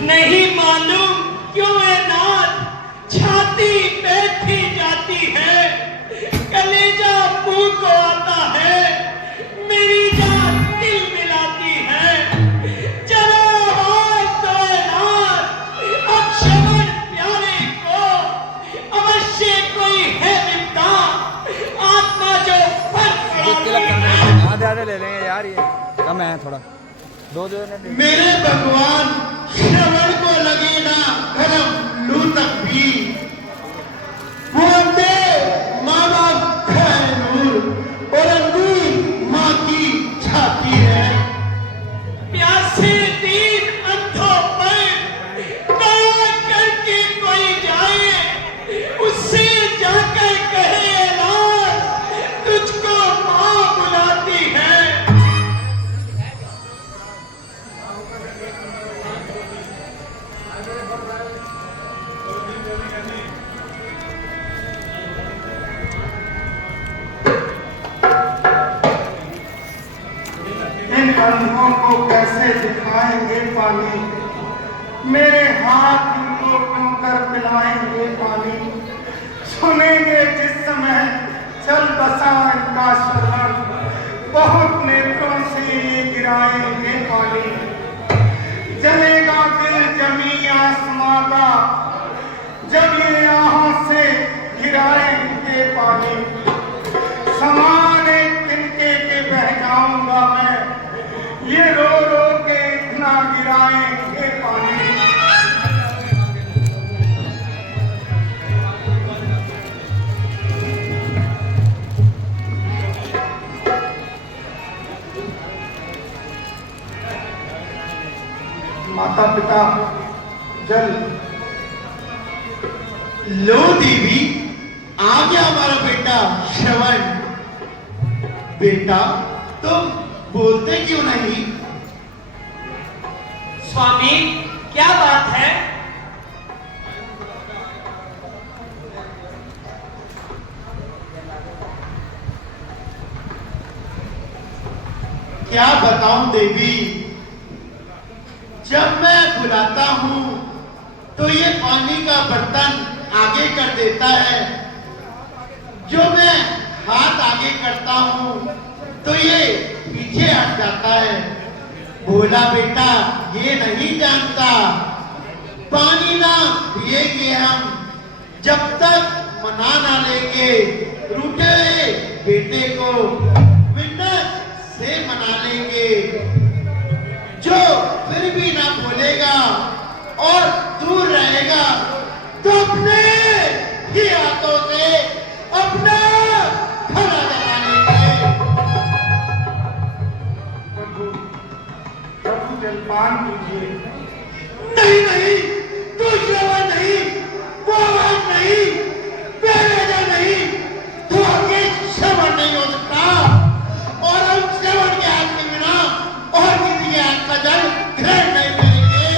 नहीं मालूम क्यों ये नाथ छाती बैठी जाती है, कलेजा मुंह को आता है, मेरी जान दिल मिलाती है। चलो हाथ दो नाथ, अब श्रवण प्यारे को अवश्य कोई है विपदा, आत्मा जो फर्क आधे ले लेंगे यार, ये कम है थोड़ा, दो मेरे भगवान श्रवण को लगे ना धर्म लू तक भी, बोलते माँ बाप है नूर और अंगूर माँ की छाती है। प्यासे दीन अंधों पर दया करके कोई जाए, उससे जाकर कहे लाल तुझको माँ बुलाती है। अंधों को कैसे दिखाएंगे पानी, मेरे हाथ इनको क्यों कर पिलाएंगे पानी, सुनेंगे जिस समय चल बसा इनका शरण, बहुत नेत्रों से ये गिराएंगे पानी। जलेगा दिल जमी आसमां का जब ये आहों से गिराएंगे पानी, समान एक तिनके के बह जाऊंगा मैं, ये रो रो के इतना गिराएंगे पानी। माता पिता जल लो देवी, आ गया हमारा बेटा श्रवण। बेटा तुम बोलते क्यों नहीं? स्वामी, क्या बात है? क्या बताऊं देवी, जब मैं बुलाता हूं तो ये पानी का बर्तन आगे कर देता है, जो मैं हाथ आगे करता हूं तो ये पीछे हट जाता है। बोला बेटा ये नहीं जानता, पानी ना पिएंगे हम जब तक मना ना लेंगे रूठे बेटे को, मिन्नत से मना लेंगे। जो फिर भी ना बोलेगा और दूर रहेगा तो अपने ही हाथों से अपना खड़ा जला लेंगे। प्रभु प्रभु जलपान कीजिए। नहीं नहीं, तू श्रवण नहीं, वो आवाज नहीं, बेवेदा नहीं, तू आगे श्रवण नहीं हो सकता। और हम श्रवण के हाथ के बिना और किसी के हाथ का जल ग्रहण नहीं करेंगे।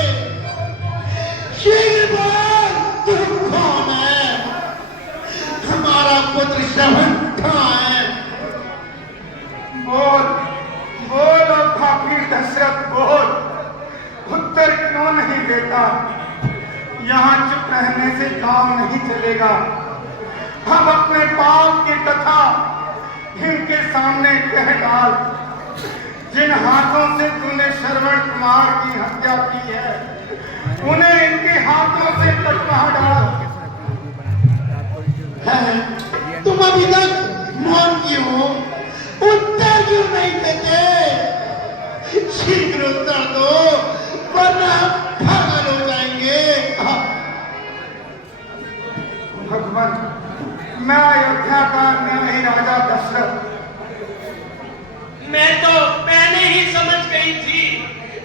शीघ्र बोल, तू कौन है? हमारा पुत्र श्रवण कहाँ है? बोल बोल और पापी दशरथ बोल, उत्तर क्यों नहीं देता? यहाँ चुप रहने से काम नहीं चलेगा। हम अपने पाप की कथा इनके सामने कह डाल। जिन हाथों से तूने श्रवण कुमार की हत्या की है, उन्हें इनके हाथों से कटवा डाल। तुम अभी तक मौन क्यों हो? उत्तर क्यों नहीं देते? शीघ्र उत्तर दो वरना पागल हो जाएंगे। भगवान, मैं अयोध्या का न्यायी राजा दशरथ। मैं तो पहले ही समझ गई थी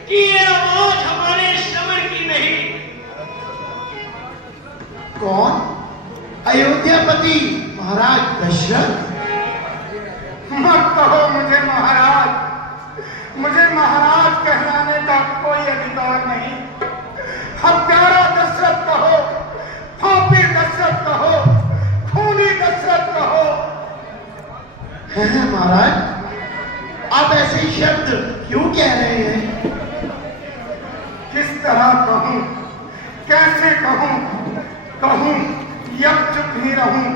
कि ये आवाज हमारे श्रवण की नहीं। कौन? अयोध्यापति महाराज दशरथ? मत कहो मुझे महाराज, मुझे महाराज कहलाने का कोई अधिकार नहीं। हत्यारा दशरथ कहो, पापी दशरथ कहो, खूनी दशरथ कहो। हैं महाराज, आप ऐसे शब्द क्यों कह रहे हैं? किस तरह कहूं, कैसे कहूं, कहूं या चुप ही रहूं?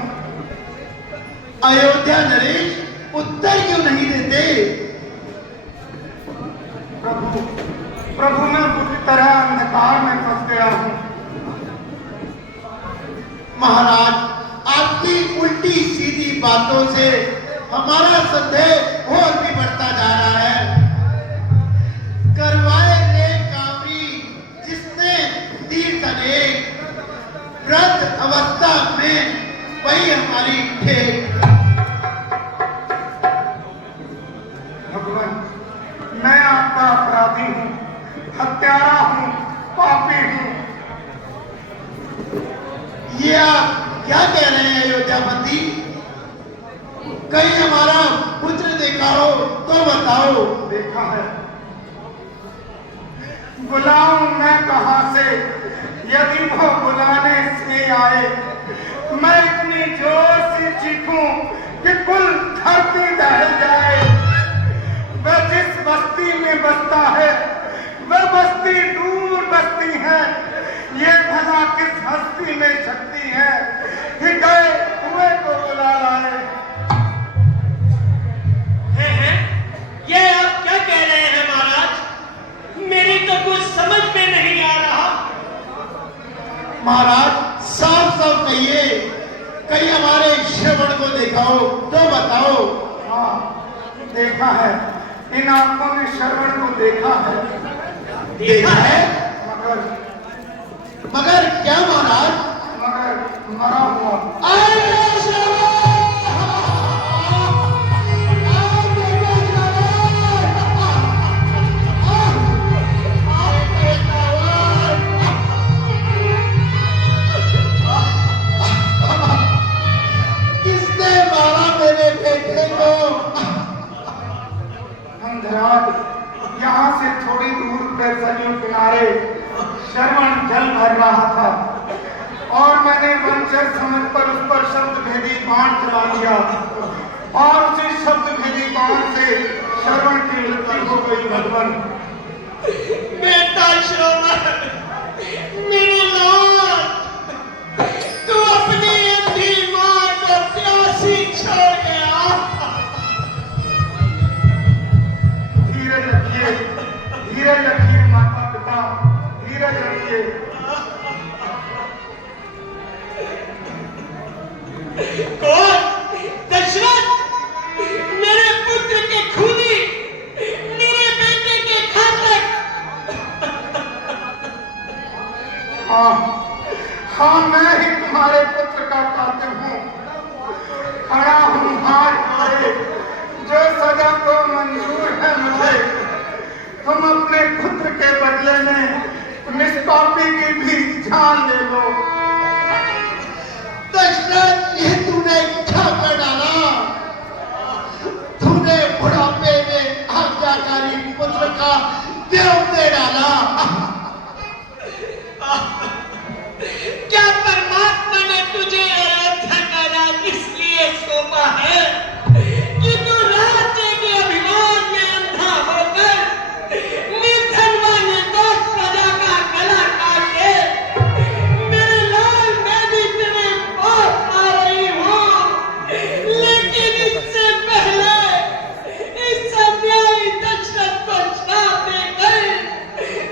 अयोध्या नरेश उत्तर क्यों नहीं देते? प्रभु प्रभु, मैं बुरी तरह अंधकार में फंस गया हूं। महाराज, आपकी उल्टी सीधी बातों से हमारा संदेह और भी बढ़ता जा रहा है। करवाए रे कामरी जिसने तीर अनेक, वृद्ध अवस्था में वही हमारी ठेक। भगवान, मैं आपका अपराधी हूं, हत्यारा हूं, पापी हूं। ये आप क्या कह रहे हैं अयोध्यापति? कहीं हमारा पुत्र देखा हो तो बताओ। देखा है, बुलाऊं मैं कहां से? यदि वो बुलाने से आए, मैं इतनी जोर से चीखूं कि कुल धरती दहल जाए। वह जिस बस्ती में बसता है, वह बस्ती दूर बसती है। ये भला किस हस्ती में शक्ति है कि गए हुए को बुला लाए। हैं? ये आप क्या कह रहे हैं महाराज? मेरी तो कुछ समझ में नहीं आ रहा। महाराज साफ साफ कहिए, कहीं हमारे श्रवण को देखा हो तो बताओ। हाँ, देखा है, इन आंखों ने श्रवण को देखा है। देखा है? मगर मगर क्या महाराज? मगर मरा हुआ। अरे श्रवण! किसने मारा मेरे बेटे को? अंधराज यहाँ से थोड़ी दूर पर सरयू किनारे श्रवण जल भर रहा था और मैंने वंचर समझ पर उस पर शब्द भेदी बाण चला दिया और उसी शब्द भेदी बाण से श्रवण की मृत्यु हो गई। भगवान बेटा श्रवण, मेरे लाल, तू अपनी अंधी मां को प्यासी छोड़ गया। धीरज रखिए माता पिता, धीरज रखिए। कौन? दशरथ, मेरे पुत्र के खूनी, मेरे बेटे के घातक। हाँ, मैं ही तुम्हारे पुत्र का कातिल हूँ। खड़ा हूँ हाथ जोड़े, जो सजा को मंजूर है मुझे। तुम अपने पुत्र के बदले में निष्पापी की भी जान ले लो। दशरथ, ये तूने क्या कर डाला? तूने बुढ़ापे में आज्ञाकारी पुत्र का देव दे डाला। क्या परमात्मा ने तुझे अयोध्या का राज इसलिए सौंपा है कि तू राज्य के अभिमान में अंधा होकर निर्धनवा निर्दोष प्रजा का गला काट ले। मेरे लाल, मैं भी तेरे पास आ रही हूँ, लेकिन इससे पहले इस अन्यायी दशरथ को श्राप देकर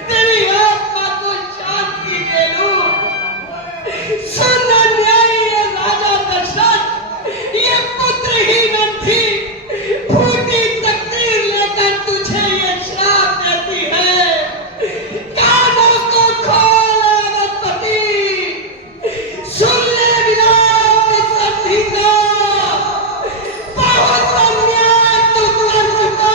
तेरी आत्मा को शांति दे दूं। सुन अन्यायी राजा दशरथ, ये पुत्रहीन थी, फूटी तकदीर लेकर तुझे ये श्राप देती है। कानों को खोल अवधपति, सुन ले विलाप समधी का, बहुत अन्याय तू कर चुका।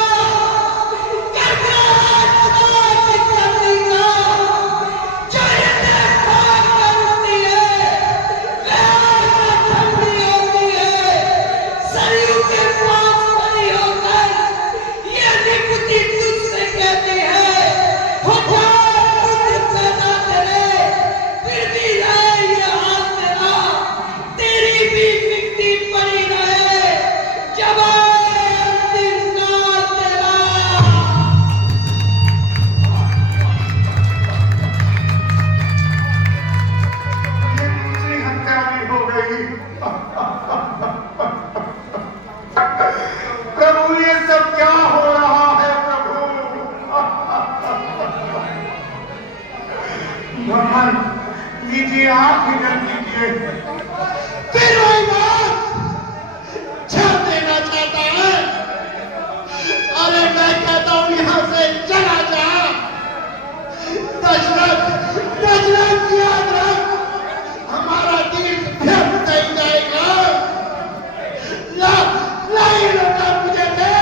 प्रभु, ये सब क्या हो रहा है? प्रभु भगवान, लीजिए, आप ही कर दीजिए। फिर वही बात, छाप देना चाहता है। अरे मैं कहता हूं यहां से चला जा। दशरथ, दशरथ, याद रख, हमारा तीर्थ व्यर्थ नहीं जाएगा। ला, ला ये लोटा मुझे दे।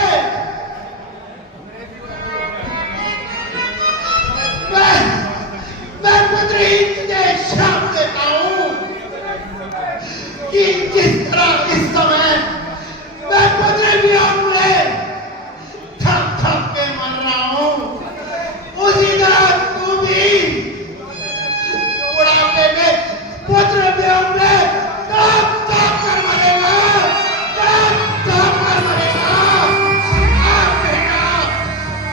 मैं पुत्रहीन तुझे श्राप देता हूं कि जिस तरह इस समय मैं पुत्र वियोग में थक थक के मर रहा हूं, उसी तरह तू भी बुढ़ापे में पुत्र वियोग में तड़प तड़प कर मरेगा, तड़प तड़प कर मरेगा। आ बेटा,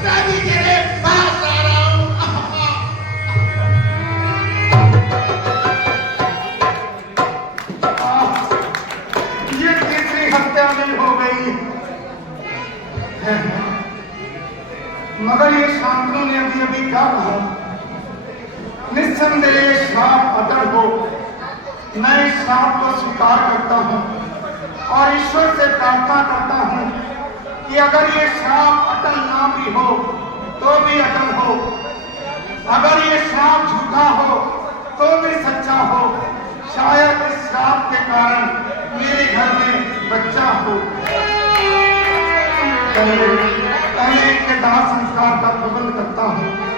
मैं भी तेरे पास आ रहा हूं। ये तीसरी हत्या भी हो गई। मगर ये शांतनु ने अभी अभी क्या कहा? निस्संदेह श्राप अटल हो। मैं इस श्राप को स्वीकार करता हूँ और ईश्वर से प्रार्थना करता हूँ कि अगर ये श्राप अटल ना भी हो तो भी अटल हो, अगर ये श्राप झूठा हो तो भी सच्चा हो। शायद इस श्राप के कारण मेरे घर में बच्चा हो। पहले इनके दाह संस्कार का प्रबंध करता हूँ।